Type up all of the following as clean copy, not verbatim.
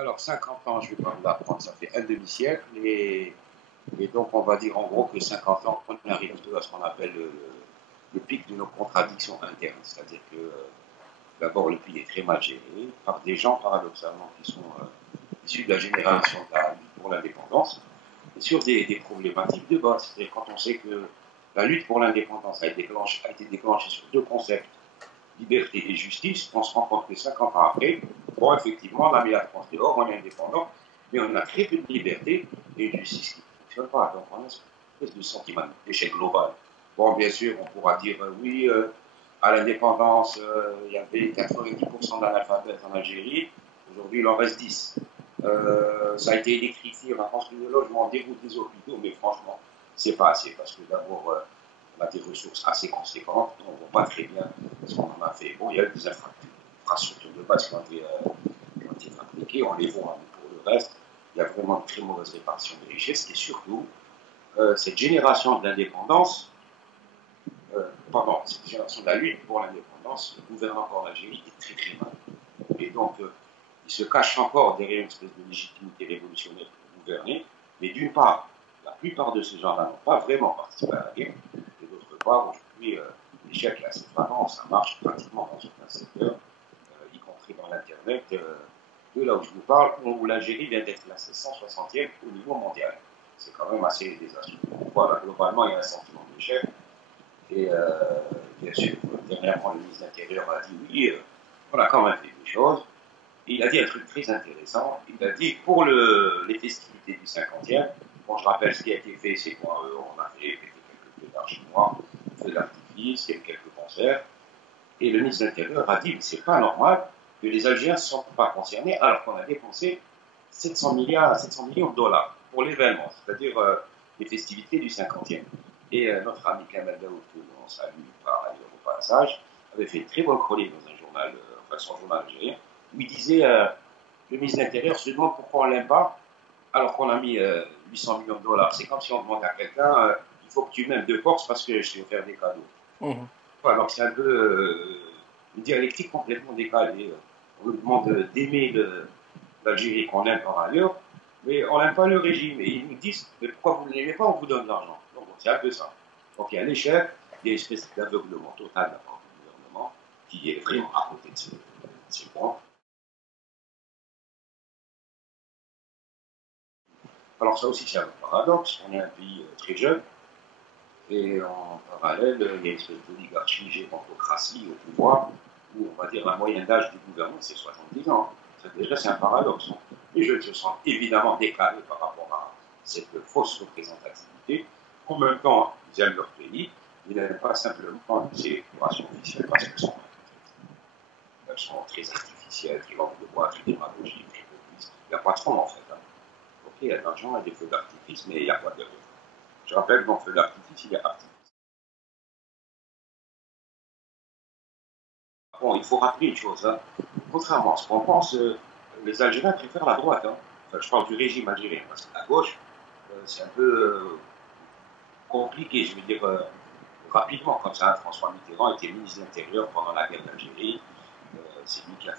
Alors, 50 ans, je vais pas vous l'apprendre, ça fait un demi-siècle. Et donc, on va dire en gros que 50 ans, on arrive un peu à ce qu'on appelle le pic de nos contradictions internes. C'est-à-dire que, d'abord, le pays est très mal géré par des gens, paradoxalement, qui sont issus de la génération de la lutte pour l'indépendance, et sur des problématiques de base. C'est-à-dire quand on sait que la lutte pour l'indépendance a été déclenchée sur deux concepts, liberté et justice, on se rend compte que 50 ans après, bon, effectivement, on a mis la France dehors, on est indépendant, mais on a très peu de liberté et une justice qui ne fonctionne pas. Donc, on a une espèce de sentiment d'échec global. Bon, bien sûr, on pourra dire, oui, à l'indépendance, il y avait 90% d'analphabètes en Algérie, aujourd'hui, il en reste 10. Ça a été décrit ici, on a construit des logements, des routes, des hôpitaux, mais franchement, c'est pas assez, parce que d'abord, on a des ressources assez conséquentes, on ne voit pas très bien ce qu'on en a fait. Bon, il y a eu des infrastructures de base qui ont été fabriquées, on les voit, mais pour le reste, il y a vraiment une très mauvaise répartition des richesses, et surtout, cette génération de l'indépendance, cette génération de la lutte pour l'indépendance, le gouvernement en Algérie est très très mal. Et donc, il se cache encore derrière une espèce de légitimité révolutionnaire pour gouverner, mais d'une part, la plupart de ces gens-là n'ont pas vraiment participé à la guerre, et d'autre part, aujourd'hui, l'échec est assez flagrant, ça marche pratiquement dans certains secteurs, y compris dans l'Internet, de là où je vous parle, où l'Algérie vient d'être classée 160e au niveau mondial. C'est quand même assez désastreux. Voilà, globalement, il y a un sentiment d'échec, et bien sûr, dernièrement, le ministre de l'Intérieur a dit oui, on a quand même fait des choses. Il a dit un truc très intéressant. Il a dit pour les festivités du 50e, bon, je rappelle ce qui a été fait, c'est qu'on a fait quelques feux d'art chinois, feux d'artifice, il y a eu quelques concerts. Et le ministre de l'Intérieur a dit que c'est pas normal que les Algériens ne sont pas concernés alors qu'on a dépensé 700 millions de dollars pour l'événement, c'est-à-dire les festivités du 50e. Et notre ami Kamel Daoud, que l'on salue par ailleurs au passage, avait fait une très bonne chronique dans un journal, enfin son journal algérien, où il disait le ministre de l'Intérieur se demande pourquoi on ne l'aime pas alors qu'on a mis 800 millions de dollars. C'est comme si on demande à quelqu'un il faut que tu m'aimes de force parce que je t'ai offert des cadeaux. Mhm. Voilà, donc c'est un peu une dialectique complètement décalée. On nous demande d'aimer l'Algérie qu'on aime par ailleurs, mais on n'aime pas le régime. Et ils nous disent mais pourquoi vous ne l'aimez pas, on vous donne de l'argent. Donc c'est un peu ça. Donc il y a un échec, il y a une espèce d'aveuglement total de la part du gouvernement qui est vraiment à côté de ces points. Alors ça aussi c'est un paradoxe, on est un pays très jeune, et en parallèle, il y a une espèce d'oligarchie, gérontocratie au pouvoir, où on va dire la moyenne d'âge du gouvernement, c'est 70 ans. Déjà, c'est un paradoxe. Les jeunes se sentent évidemment décalés par rapport à cette fausse représentativité. En même temps, ils aiment leur pays, ils n'aiment pas simplement ces déclarations officielles parce qu'elles sont très artificielles, qui manquent de voix, très démagogiques, très populistes. Il n'y a pas de fond en fait. Ok, il y a de l'argent, il y a des feux d'artifice, mais il n'y a pas de. Je rappelle que dans le feu d'artifice, il y a artifice. Bon, il faut rappeler une chose, hein. Contrairement à ce qu'on pense, les Algériens préfèrent la droite. Hein. Enfin, je parle du régime algérien, parce que la gauche, c'est un peu compliqué, je veux dire, rapidement, comme ça. François Mitterrand était ministre de l'Intérieur pendant la guerre d'Algérie. C'est lui qui a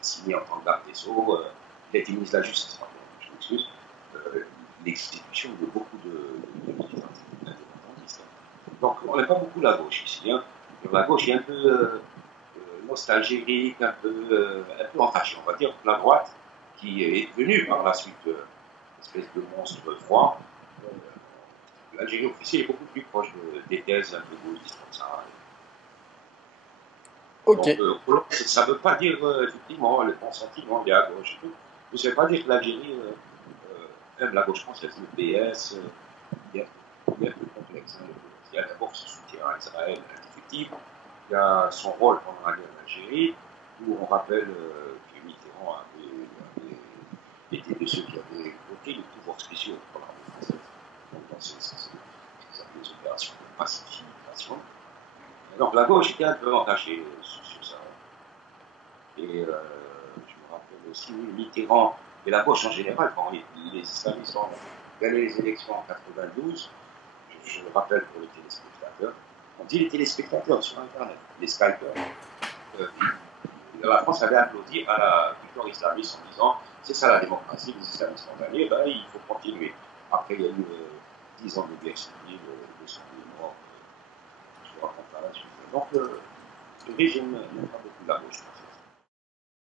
signé en tant que garde des Sceaux. Il a été ministre de la Justice, je m'excuse. L'exécution de beaucoup de militants indépendantistes. Donc, on n'aime pas beaucoup la gauche ici. Hein. La gauche est un peu nostalgique, un peu entaché, on va dire, la droite, qui est devenue par la suite une espèce de monstre froid. L'Algérie officielle est beaucoup plus proche des thèses un peu gaullistes comme ça. Ok. Donc, ça ne veut pas dire, effectivement, le bon sentiment des à gauche. Mais ça ne veut pas dire que l'Algérie aime la gauche française, le PS, il y a plus complexe. Hein, il y a d'abord ce soutien à Israël indéfectible. Il y a son rôle pendant la guerre d'Algérie, où on rappelle que Mitterrand avait été de ceux qui avaient voté les pouvoirs spéciaux pour l'armée française. Donc, dans les opérations de pacification. Donc, la gauche était un peu entachée sur ça. Et je me rappelle aussi, oui, Mitterrand et la gauche en général, quand les islamistes ont gagné les élections en 92, je le rappelle pour les téléspectateurs, on dit les téléspectateurs sur Internet, les Skypers. la France avait applaudi à la victoire islamiste en disant c'est ça la démocratie, les islamistes ont gagné, ben, il faut continuer. Après, il y a eu 10 ans de guerre civile, 200 000 morts, je ne raconte pas là-dessus. Donc, le régime n'aime pas beaucoup la gauche.